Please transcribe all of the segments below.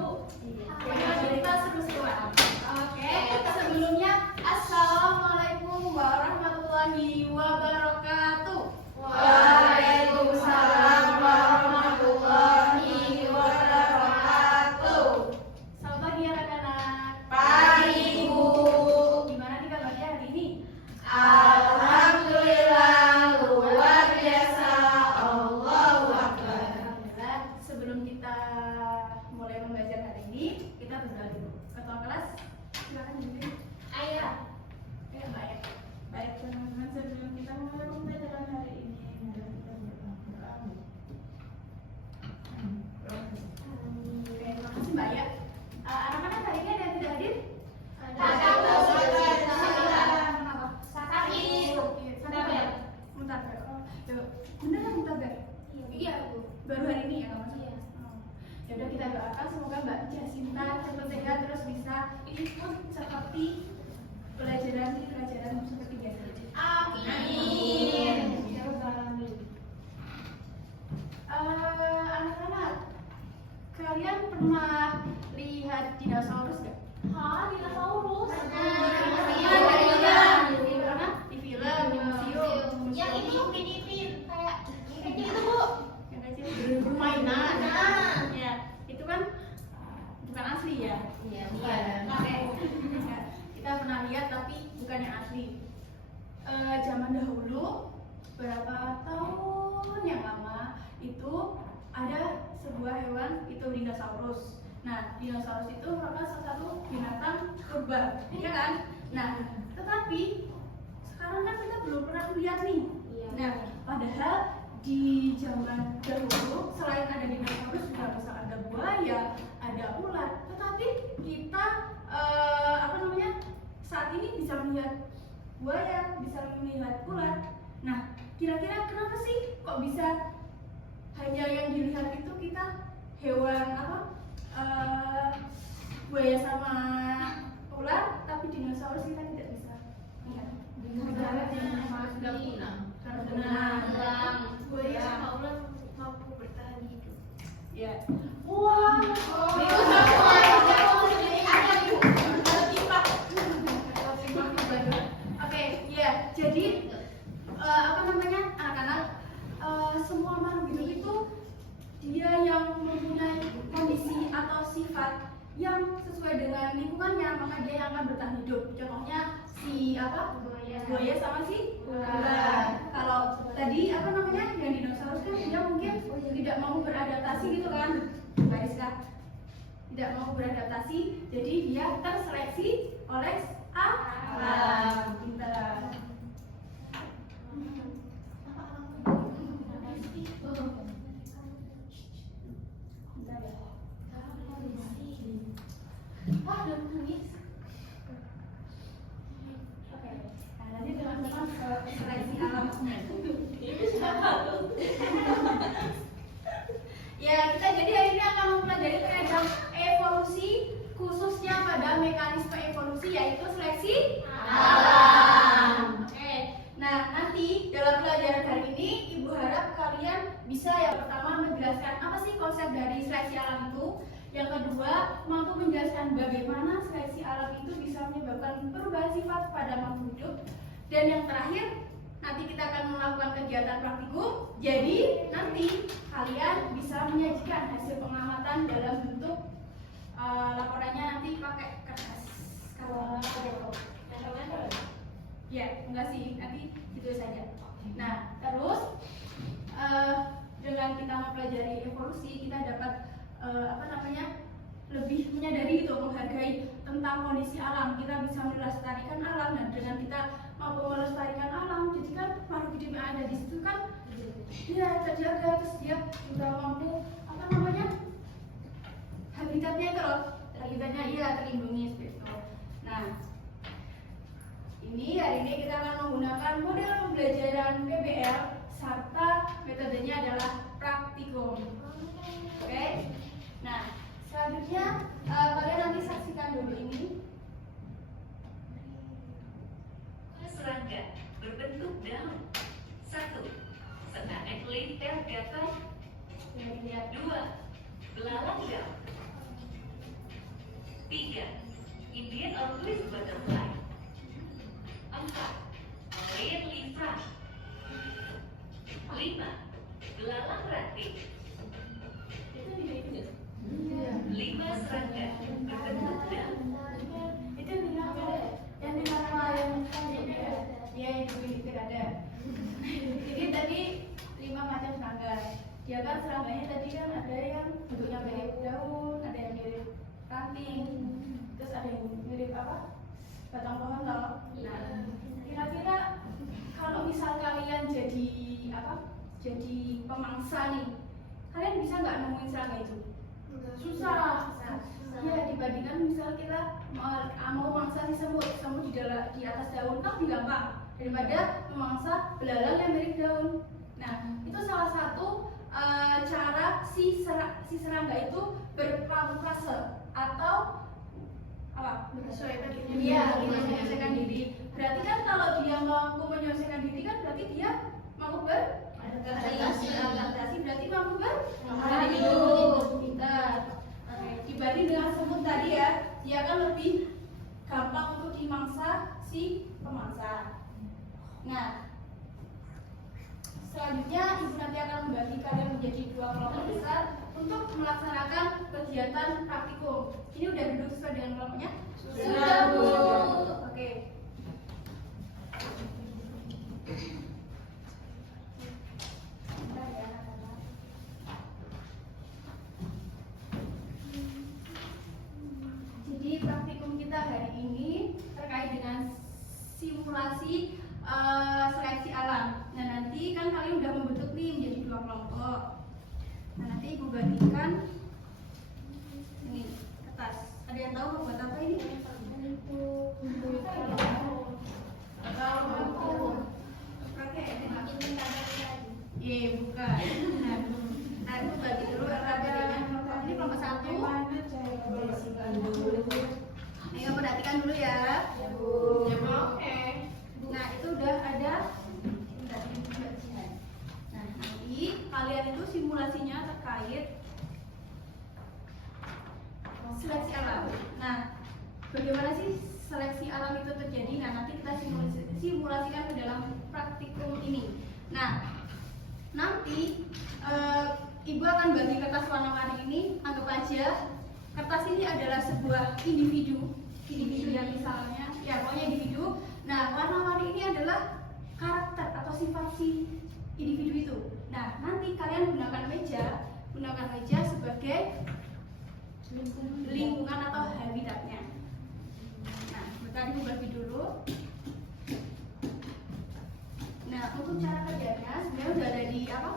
Bu. Ya, kita seru-seruan. Oke, sebelumnya Assalamualaikum warahmatullahi wabarakatuh. Waalaikumsalam warahmatullahi wabarakatuh. Selamat pagi anak-anak. Pagi Bu. Gimana nih kabarnya hari ini? Alhamdulillah luar biasa. Allahu Akbar. Alhamdulillah. Sebelum kita mulai belajar hari ini, kita berdoa dulu. Ketua kelas, silakan duduk. Ayo. Ya, baik. Baik teman-teman, sebelum kita mulai pembelajaran hari ini, mari kita berdoa. Oke, terima kasih Mbak ya. Anak-anak hari ini ada yang tidak hadir? Kakak Kenapa? sakit. Mutaber. Mutaber. Oh, coba. Beneran mutaber? Iya Bu. Baru hari ini ya kamu? Iya. Ya udah, kita doakan semoga Mbak Jasinta cepat sehat terus bisa ikut seperti pelajaran seperti biasa. Amin. Ya Rabbal Alamin. Anak-anak, kalian pernah lihat dinosaurus nggak? Hah, dinosaurus? Iya, di mana? Di film, di museum. Yang ini Upin-Ipin kayak gitu Bu. Yang kecil permainan. Ya, itu kan bukan asli ya. Iya, Oke. Kita pernah lihat tapi bukan yang asli. Zaman dahulu, berapa tahun yang lama itu ada sebuah hewan itu dinosaurus. Nah, dinosaurus itu merupakan salah satu binatang purba, ya kan? Nah, tetapi sekarang kan kita belum pernah lihat nih. Iya. Nah, padahal di zaman dahulu selain ada dinosaurus juga bisa ada buaya, ada ular. Tetapi kita saat ini bisa melihat buaya, bisa melihat ular. Nah, kira-kira kenapa sih kok bisa hanya yang dilihat itu kita hewan buaya sama ular, tapi dinosaurus kita tidak bisa lihat. Dinosaurus sudah punah. Karena Buaya sama ular mampu bertahan hidup. ya. Wah, Oke, ya. Jadi anak-anak, semua makhluk hidup itu dia yang mempunyai kondisi atau sifat yang sesuai dengan lingkungannya, maka dia yang akan bertahan hidup. Contohnya buaya sama si ular. Kalau tadi yang dinosaurus kan dia mungkin tidak mau beradaptasi gitu kan, Mbak Rizka? Tidak mau beradaptasi, jadi dia terseleksi oleh alam. Pintar. Bentar ya. Udah nangis. Oke. Nah, nanti teman-teman seleksi alam. Ya, kita jadi hari ini akan mempelajari tentang evolusi, khususnya pada mekanisme evolusi yaitu seleksi alam. Oke. Nah, nanti dalam pelajaran hari ini Ibu harap kalian bisa yang pertama menjelaskan apa sih konsep dari seleksi alam itu. Yang kedua, mampu menjelaskan bagaimana seleksi alam itu bisa menyebabkan perubahan sifat pada makhluk hidup. Dan yang terakhir, nanti kita akan melakukan kegiatan praktikum. Jadi nanti kalian bisa menyajikan hasil pengamatan dalam bentuk laporannya nanti pakai kertas. Kalau ya, enggak sih, nanti gitu saja. Nah, terus dengan kita mempelajari evolusi, kita dapat lebih menyadari itu, menghargai tentang kondisi alam. Kita bisa melestarikan alam, dan dengan kita mampu melestarikan alam, jadi kan makhluk hidup yang ada di situ kan dia terjaga, terus dia juga mampu habitatnya itu loh, habitatnya terlindungi seperti itu. Nah, hari ini kita akan menggunakan model pembelajaran PBL serta metodenya adalah praktikum. Oke. Nah, selanjutnya kalian nanti saksikan dulu ini. Serangga berbentuk daun. 1. Setengah eklit delgata. 2. 2. Belalang daun. Swiss butterfly. 4. Rarely front. 5. Belalang ranting. 5. Serangga berbentuk daun. Itu yang dinamakan ya itu ada. Jadi tadi 5 macam serangga. Dia kan serangganya tadi kan ada yang bentuknya mirip daun, ada yang mirip ranting, terus ada yang mirip apa? Batang pohon loh. Nah, kira-kira kalau misal kalian jadi apa? Jadi pemangsa nih, kalian bisa nggak nemuin serangga itu? Susah. Ya dibandingkan misal kita mau mangsa si semut di atas daun kan lebih gampang daripada memangsa belalang yang mirip daun. Nah itu salah satu cara si serangga itu berkamuflase atau apa? Menyesuaikan diri. Iya, menyesuaikan diri. Berarti kan kalau dia mampu menyesuaikan diri kan berarti dia mampu beradaptasi. Berarti mampu hidup. Pintar. Dibanding dengan semut tadi ya, dia kan lebih gampang untuk dimangsa si pemangsa. Nah, selanjutnya ibu nanti akan membagi kalian menjadi 2 kelompok besar untuk melaksanakan kegiatan praktikum. Ini udah duduk sesuai dengan kelompoknya? Sudah, Bu. Oke. Jadi praktikum kita hari ini terkait dengan simulasi seleksi alam. Nah nanti kan kalian udah membentuk nih menjadi 2 kelompok. Nah nanti ibu bagikan ini kertas. Ada yang tahu mau buat apa ini? Iya bukan. Nah itu bagi dulu ini kelompok 1. Ayo perhatikan dulu ya. Oke. Nah itu udah ada. Nah nanti kalian itu simulasinya terkait seleksi alam. Nah bagaimana sih seleksi alam itu terjadi? Nah nanti kita simulasikan ke dalam praktikum ini. Nah nanti ibu akan bagi kertas warna-warni ini. Anggap aja kertas ini adalah sebuah individu yang misalnya ya pokoknya individu. Nah warna-warni ini adalah karakter atau sifat si individu itu. Nah nanti kalian gunakan meja sebagai lingkungan atau habitatnya. Nah tadi ibu bagi dulu. Nah untuk cara kerjanya sebenarnya udah ada di apa?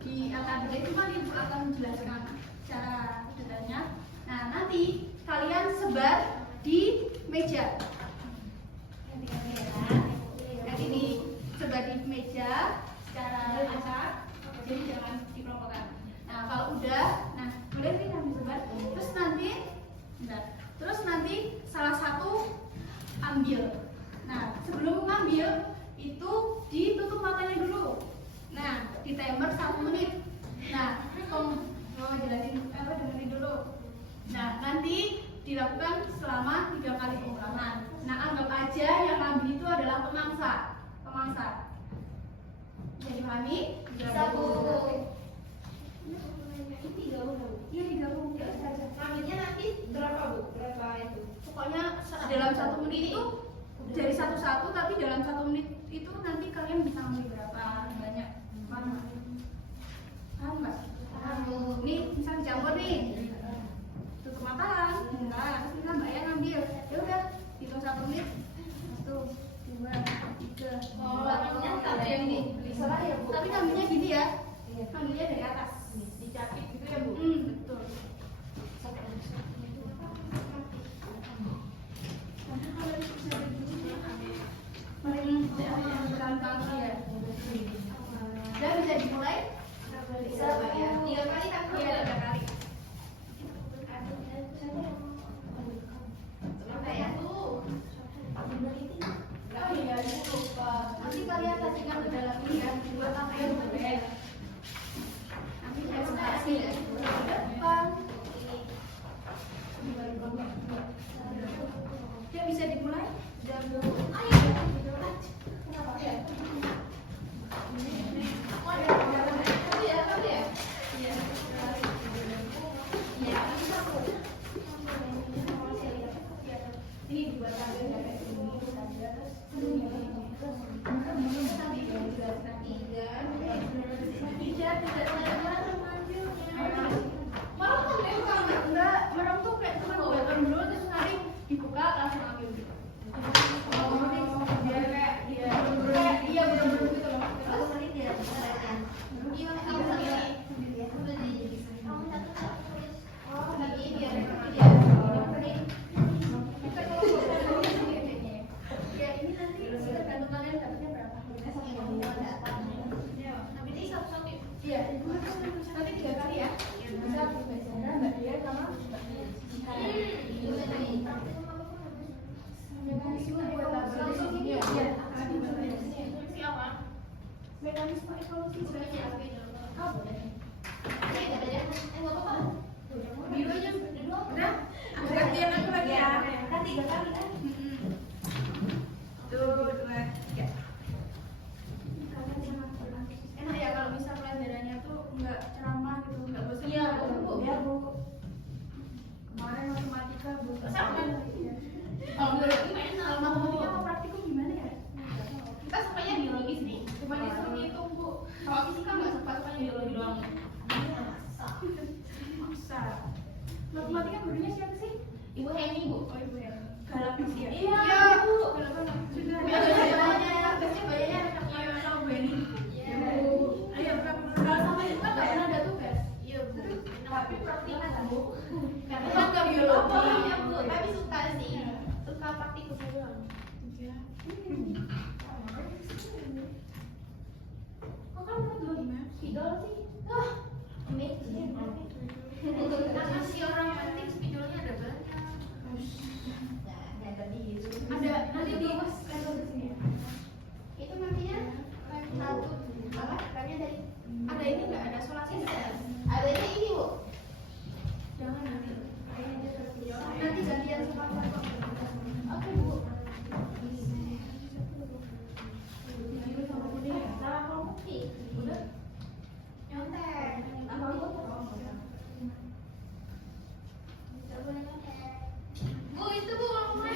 Di LKD, cuma ibu akan menjelaskan cara detailnya. Nah nanti kalian sebar di meja. Jadi ini sebar di meja secara acak, jadi jangan dikelompokkan. Nah kalau udah, nah boleh nih kami sebar. Terus nanti salah satu ambil. Nah sebelum mengambil itu ditutup matanya dulu. Nah di timer 1 menit. Nah mau jelasin dengerin dulu. Nah nanti dilakukan selama 3 kali pengulangan. Nah anggap aja yang ambil itu adalah pemangsa. Bisa dipahami? Bisa, Bu. Iya digabung ya saja. Ngambilnya nanti berapa, Bu? Berapa itu? Pokoknya dalam 1 menit itu dari satu-satu, tapi dalam 1 menit itu nanti kalian bisa ambil berapa banyak warna. Paham nggak? Paham, Bu. Nih misal dicampur nih. Tutup mata, nah terus kita mbak ya ngambil. Ya udah hitung 1 menit. 1, 2, 3. Oh, ngambilnya Ada yang ini. salah ya, Bu? Tapi ngambilnya gini ya. Ngambilnya dari atas. Dicapit gitu ya, Bu? Betul. Paling gampang sih ya. Udah bisa dimulai? Bisa, Bu. 3 kali kan? Iya 3 kali. tidak sadar mengambilnya. Malah kan kayak enggak, merem tuh kayak cuma kelihatan dulu terus narik dibuka langsung ambil gitu. Dia kayak dia iya bener-bener gitu loh. Terus tadi tidak bisa latihan. Iya, kamu sendiri. Kamu satu tulis. Oh, lagi biar dia. Ya ini nanti tergantung kalian dapatnya berapa. Tapi ini satu-satu. Iya, itu nanti 3 kali ya. Bisa Mbak Chandra, Mbak Dia sama Mbak Dia. Mekanisme buat laboratorium ini ya. Mekanisme evolusi sebenarnya apa? Boleh. Biru aja. Udah? Gantian aku lagi ya. Kan 3 kali kan? Tuh, 2, 3. Enak ya kalau misal pelajarannya tuh nggak ceramah gitu, nggak bosan. Iya, Bu. Ya, Bu. Kemarin matematika, Bu. Sama. Kalau matematika sama praktikum gimana ya? Kita sukanya biologi sih. Cuma disuruh ngitung, Bu. Kalau fisika nggak sempat, sukanya biologi doang. Maksa. Matematika gurunya siapa sih? Ibu Heni, Bu. Oh, Ibu ya. Galak sih ya? Iya, Bu. Galak banget. Sudah. Ya, banyak. Biasanya banyaknya Iya, sama Bu Eni. Iya. Bu. Ayo, kalau sama itu kan nggak pernah ada tugas. Iya, Bu. Tapi praktiknya kan, Bu. Karena Kan nggak biologi. Iya, Bu. Tapi suka sih. Suka praktikumnya doang. Kok kan dulu gimana? Spidol sih. Wah, amazing. Karena si orang yang penting spidolnya ada banyak. Nah, tadi itu. Ada nanti di level di sini ya. Itu nantinya satu apa? Remnya dari Ada ini nggak ada solasi nggak ada? ada ini, Bu. Jangan nanti. Kayaknya dia seperti orang. Nanti gantian sama aku. Oke, Bu. Biru sama kuning ya. Sama kalau putih. Udah. Nyontek. Apa Bu? Nggak boleh nyontek. Bu, itu Bu kalau mau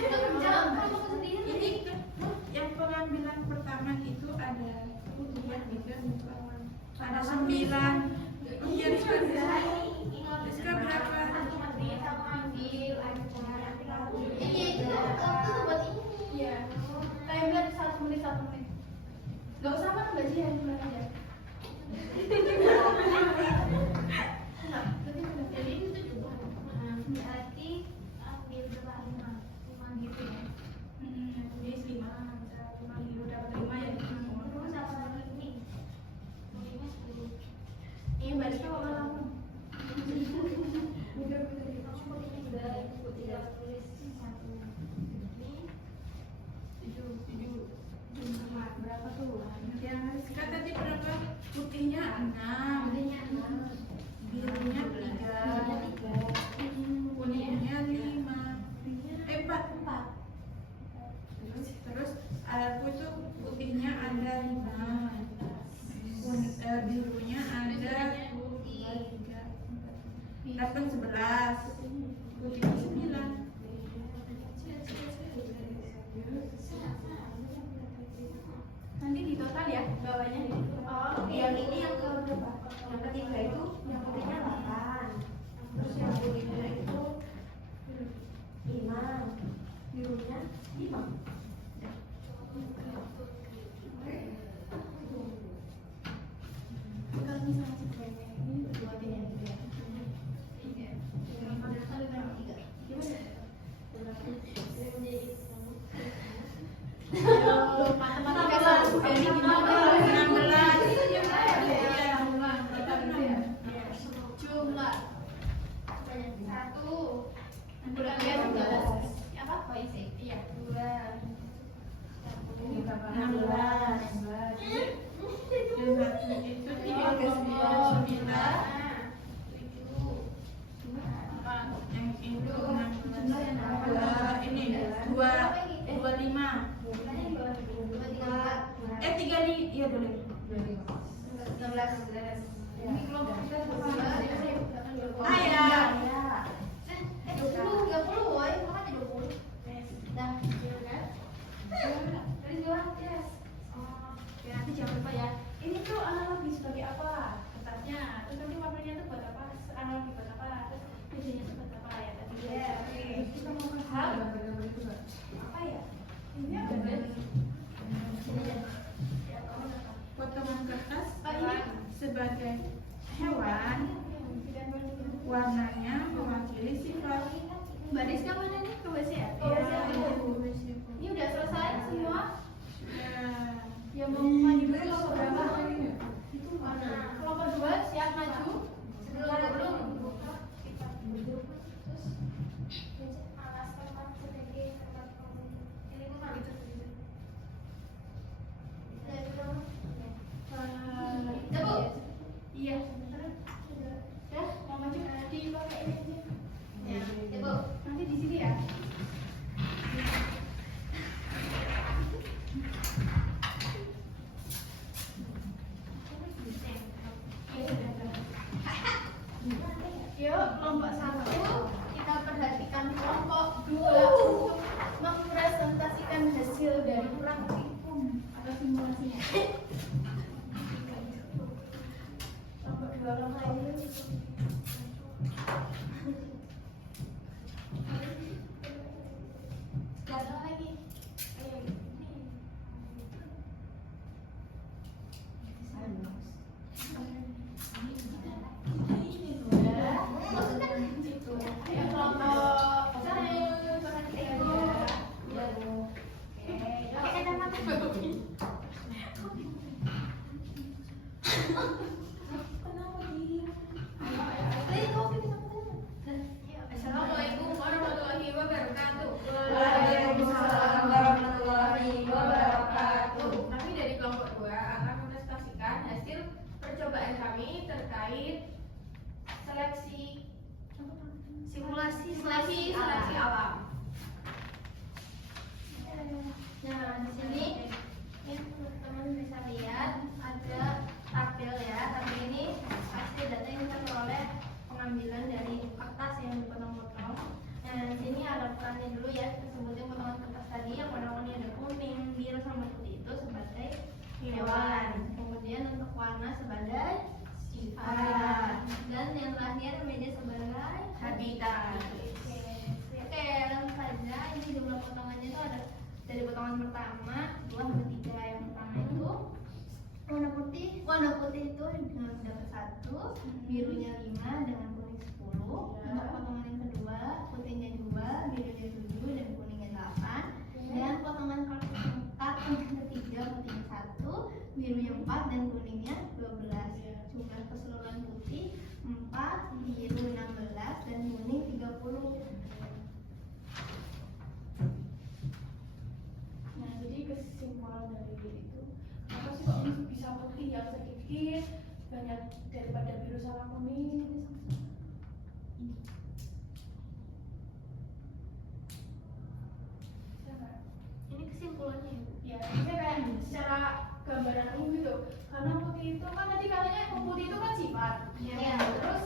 jangan kamu sendiri. Ini yang pengambilan pertama itu ada ujian juga ada 9. Iya, sekarang berapa? Iya, itu itu buat ini. Iya. Timer 1 menit 1 menit. Gak usah kan gajian cuma aja. Jadi itu juga. Berarti ambil berapa? 5 gitu ya. Jadi 5 bisa 5 biru dapat 5 ya. Terus apa lagi nih? 5 10. Iya, Mbak Rizka kalau kamu. Berapa tuh? Yang Rizka tadi berapa? Putihnya 6, birunya 3, kuningnya 5, 4. Terus aku itu putihnya ada 5, birunya ada 2, 3, 4, 8, 11, putihnya 9. Nanti di total ya bawahnya di situ. Oh, yang ini yang ke berapa? Yang ketiga itu yang putihnya 8. Terus yang birunya itu 5. Birunya 5. Kalau misalnya sebenarnya ini buat ini ya. Iya. Matematika satu ini gimana? 16. Jumlah. Satu. Udah ya 12. Apa? Koisi. Iya, 2. Nanti jangan lupa ya. Ini tuh analogi sebagai apa? Kata hal apa ya? Ini apa deh? Potongan kertas ini sebagai hewan, warnanya mewakili sifat. Mbak Rizka mana nih? Ke WC ya? Ini udah selesai semua? Sudah. Yang mau maju dulu kelompok berapa? Itu mana? Kelompok 2 siap maju? Belum. Ya Bu? Iya. Ya, mau maju dipakai ini aja. Ya, Bu. Nanti di sini ya. Yuk, kelompok 1 kita perhatikan kelompok 2 untuk mempresentasikan hasil dari praktikum atau simulasinya. Kelompok 2 kelompok ini. Datang lagi. Ayo. Assalamualaikum warahmatullahi wabarakatuh. Waalaikumsalam warahmatullahi wabarakatuh. Kami dari kelompok 2 akan mempresentasikan hasil percobaan kami terkait seleksi alam. Nah, di sini teman-teman bisa lihat ada tabel ya. Tabel ini hasil data yang kita peroleh pengambilan dari kertas yang dipotong-potong. Nah, di sini ada perannya dulu ya. Kita sebutin potongan kertas tadi yang warna-warni ada kuning, biru sama putih itu sebagai hewan. Kemudian untuk warna sebagai sifat. Dan yang terakhir media sebagai habitat. Oke, langsung saja. Ini jumlah potongannya itu ada dari potongan pertama 2 sampai 3. Yang pertama itu warna putih itu dengan dapat 1, birunya 5 dengan kuning 10. Untuk potongan yang kedua putihnya 2, birunya 7 dan kuningnya 8. Dan potongan karton yang ketiga putihnya 1, birunya 4 dan kuningnya 12. Jumlah keseluruhan putih 4, biru 16 dan kuning 30. Nah, jadi kesimpulan dari itu, apa sih kok bisa putih yang sedikit banyak daripada biru sama kuning? Ini kesimpulannya ya, ini kayak secara gambaran umum gitu. Karena putih itu kan tadi katanya putih itu kan sifat. Ya. Terus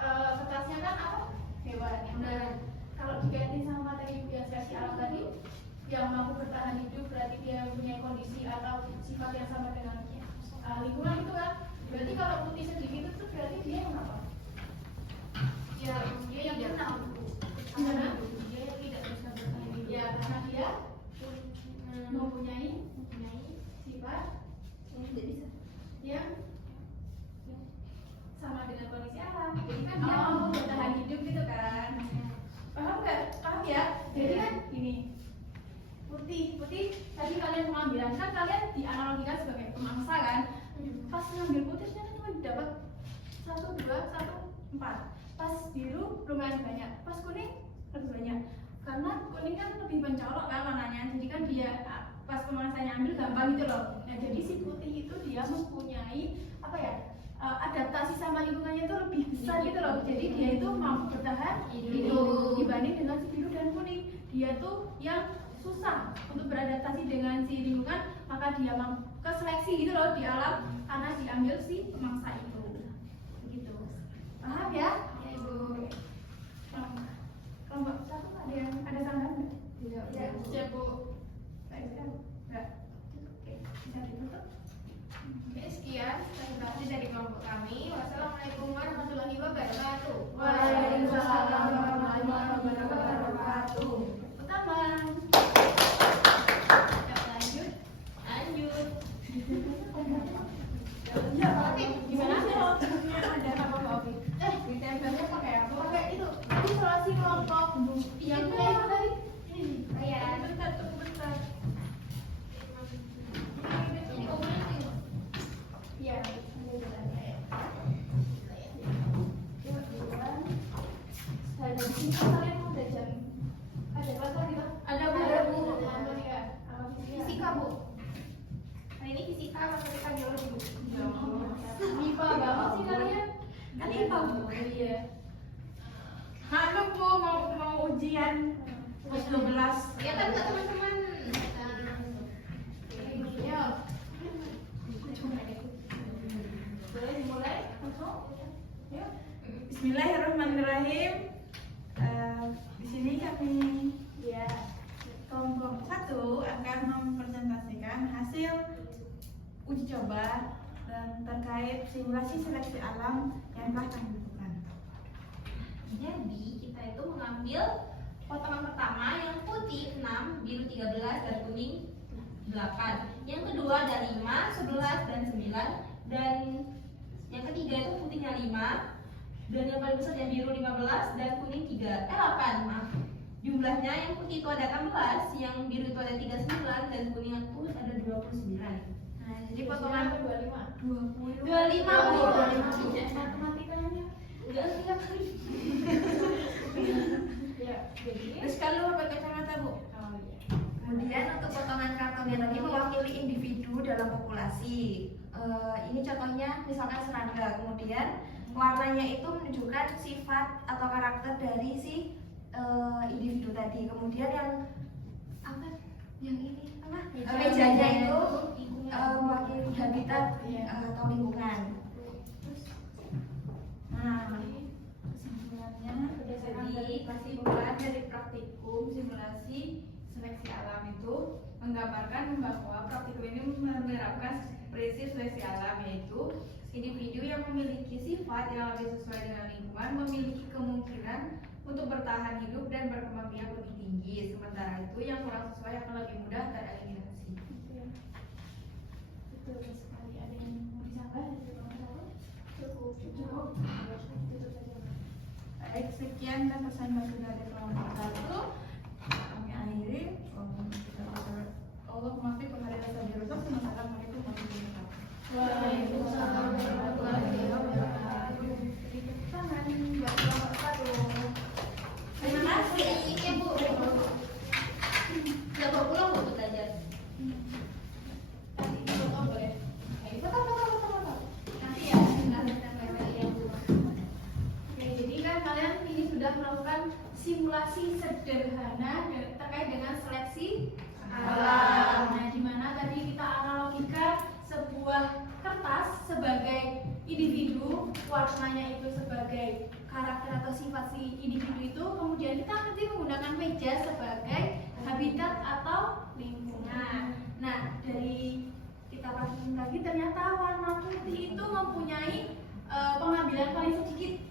kertasnya kan apa? Hewan. Dan kalau diganti sama tadi yang seleksi alam tadi, yang mampu bertahan hidup berarti dia mempunyai kondisi atau sifat yang sama dengan lingkungan itu kan. Berarti kalau putih sedikit itu berarti dia yang apa? Ya, dia yang tidak dia yang tidak bisa bertahan hidup. Ya, karena dia mempunyai sifat yang tidak bisa yang sama dengan kondisi alam. Jadi kan dia mampu bertahan hidup gitu kan. Paham nggak? Paham ya? Jadi kan gini, putih tadi kalian pengambilan kan kalian dianalogikan sebagai pemangsa kan. Pas ngambil putih ternyata cuma dapat 1, 2, 1, 4. Pas biru lumayan banyak, pas kuning lebih banyak. Karena kuning kan lebih mencolok kan warnanya, jadi kan dia pas pemangsanya ambil gampang gitu loh. Nah, jadi si putih itu dia mempunyai apa ya? Adaptasi sama lingkungannya itu lebih besar gitu loh. Jadi dia itu mampu bertahan hidup dibanding dengan si biru dan kuning. Dia tuh yang susah untuk beradaptasi dengan si lingkungan, maka dia mampu keseleksi gitu loh di alam karena diambil si pemangsa itu. Begitu. Paham ya? Ya, Ibu. Kelompok 1 ada tambahan nggak? Tidak. Ya, siap Bu. Baik, enggak. Oke, bisa ditutup. Oke, sekian presentasi dari kelompok kami. Wassalamualaikum warahmatullahi wabarakatuh. Waalaikumsalam warahmatullahi wabarakatuh. Bu. Yang kayak tadi. Kayak Bentar, tunggu bentar. Iya. Saya dari sini kalian mau ada jam. Ada kelas lagi Bang? Ada Bu. Fisika Bu. hari ini fisika, matematika, biologi Bu. MIPA banget sih kalian. Kan IPA Bu. Iya. Halo Bu, mau ujian kelas 12. Ya kan Kak, teman-teman. Ya. Boleh dimulai? Langsung? Yuk. Bismillahirrahmanirrahim. Di sini kami Iya. kelompok 1 akan mempresentasikan hasil uji coba dan terkait simulasi seleksi alam yang telah kami lakukan. Jadi kita itu mengambil potongan pertama yang putih 6, biru 13, dan kuning 8. Yang kedua ada 5, 11, dan 9. Dan yang ketiga itu putihnya 5. Dan yang paling besar yang biru 15 dan kuning 8, maaf. Jumlahnya yang putih itu ada 16, yang biru itu ada 39 dan kuning itu ada 29. Nah, jadi potongan 25. 25 Bu. Matematikanya. Enggak siap. Ya, jadi Terus kalau pakai kacamata Bu. oh iya. Kemudian untuk potongan karton yang tadi mewakili individu dalam populasi. Ini contohnya misalkan serangga. Kemudian warnanya itu menunjukkan sifat atau karakter dari si individu tadi. Kemudian yang apa? Yang ini apa? Mejanya itu mewakili habitat atau lingkungan. Nah, kesimpulannya berdasarkan dari kesimpulan dari praktikum simulasi seleksi alam itu menggambarkan bahwa praktikum ini menerapkan prinsip seleksi alam, yaitu individu yang memiliki sifat yang lebih sesuai dengan lingkungan memiliki kemungkinan untuk bertahan hidup dan berkembang biak lebih tinggi, sementara itu yang kurang sesuai akan lebih mudah tereliminasi. Betul sekali. Ada yang mau ditambah? Cukup. Tutup saja. Baik, sekian dan pesan baku dari kelompok 1. Kami akhiri. Allahumma fi kulli hadis. Assalamualaikum warahmatullahi wabarakatuh. Waalaikumsalam warahmatullahi wabarakatuh. Beri tangan buat kelompok 1. Terima kasih ya Bu. Udah bawa pulang Bu belajar. Nanti foto boleh. Foto. Nanti ya, nanti ya Bu. Oke, jadi kan kalian ini sudah melakukan simulasi sederhana terkait dengan seleksi alam. Nah, di mana tadi kita analogikan sebuah kertas sebagai individu, warnanya itu sebagai karakter atau sifat si individu itu, kemudian kita nanti menggunakan meja sebagai habitat atau lingkungan. Nah, dari kita perhatiin lagi ternyata warna putih itu mempunyai pengambilan paling sedikit.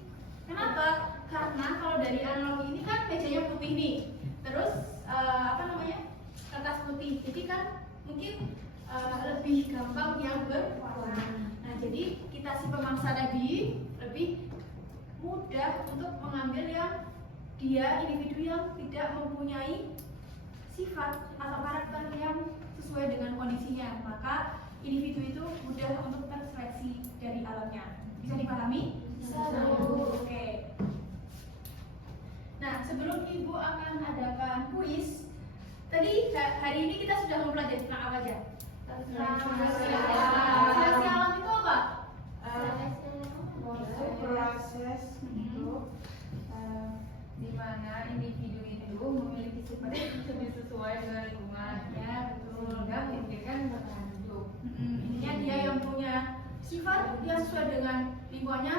Kenapa? Karena kalau dari analogi ini kan mejanya putih nih, terus kertas putih, jadi kan mungkin lebih gampang yang berwarna. Nah, jadi kita si pemangsa tadi lebih mudah untuk mengambil yang dia individu yang tidak mempunyai sifat atau karakter yang sesuai dengan kondisinya, maka individu itu mudah untuk terseleksi dari alamnya. Bisa dipahami? Bisa. Oke. Nah, sebelum Ibu akan adakan kuis, tadi hari ini kita sudah mempelajari tentang apa aja? Seleksi alam itu apa? Proses untuk di mana individu itu memiliki sifat yang lebih sesuai dengan lingkungan, Ya, betul. sehingga memungkinkan bertahan hidup. Intinya dia yang punya sifat yang sesuai dengan lingkungannya,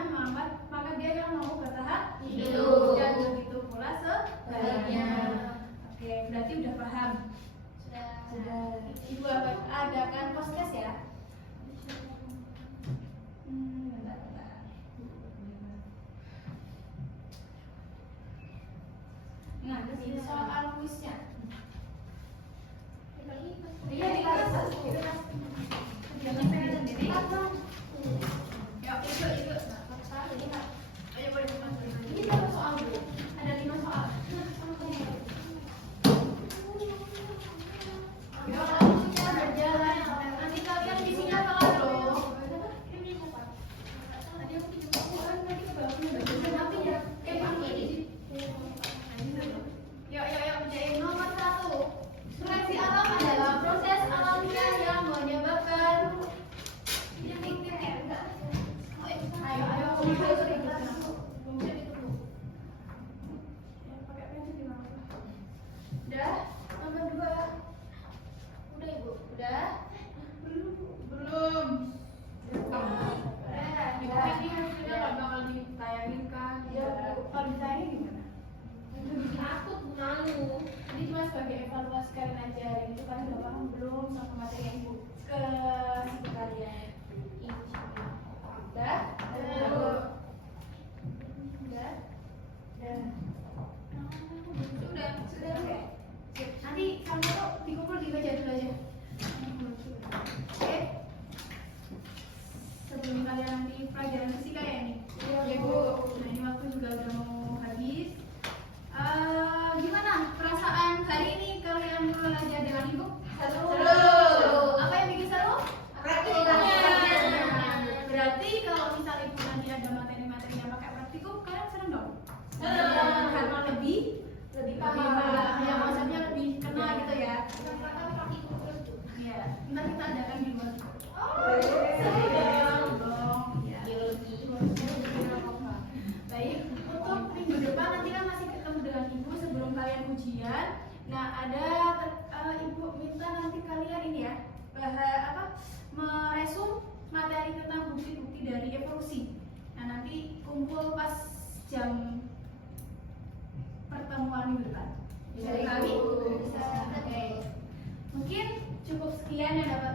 maka dia yang mau bertahan Hidup. dan begitu pula sebaliknya. Oke, berarti udah paham. Sudah. Ibu akan adakan podcast ya. Bentar. Nah, ini soal kuisnya. Iya, dikasih. Jangan pengen sendiri. Ya, ikut. Ayo boleh masuk. Ini 5 soal dulu. Ada 5 soal. itu kalian udah paham belum sama materi yang ibu ke kalian? Udah? Udah? Sudah. Oke. Nanti kamu tuh dikumpul di meja dulu aja. Oke. Sebelum kalian nanti pelajaran fisika ya ini. Iya Bu. Nah ini waktu juga udah mau habis. Gimana perasaan hari ini kalian belajar dengan ibu? Seru. Apa yang bikin seru? Praktikumnya. Berarti kalau misalnya ibu nanti ada materi-materi yang pakai praktikum, kalian seneng dong? Karena lebih paham. Ya maksudnya lebih kena gitu ya. Iya. Ntar kita adakan di luar. Baik, untuk minggu depan nanti kan masih ketemu dengan ibu sebelum kalian ujian. Nah ada ibu minta nanti kalian ini ya meresum materi tentang bukti-bukti dari evolusi. Nah nanti kumpul pas jam pertemuan minggu depan. Bisa kami? Bisa. Oke. Mungkin cukup sekian yang dapat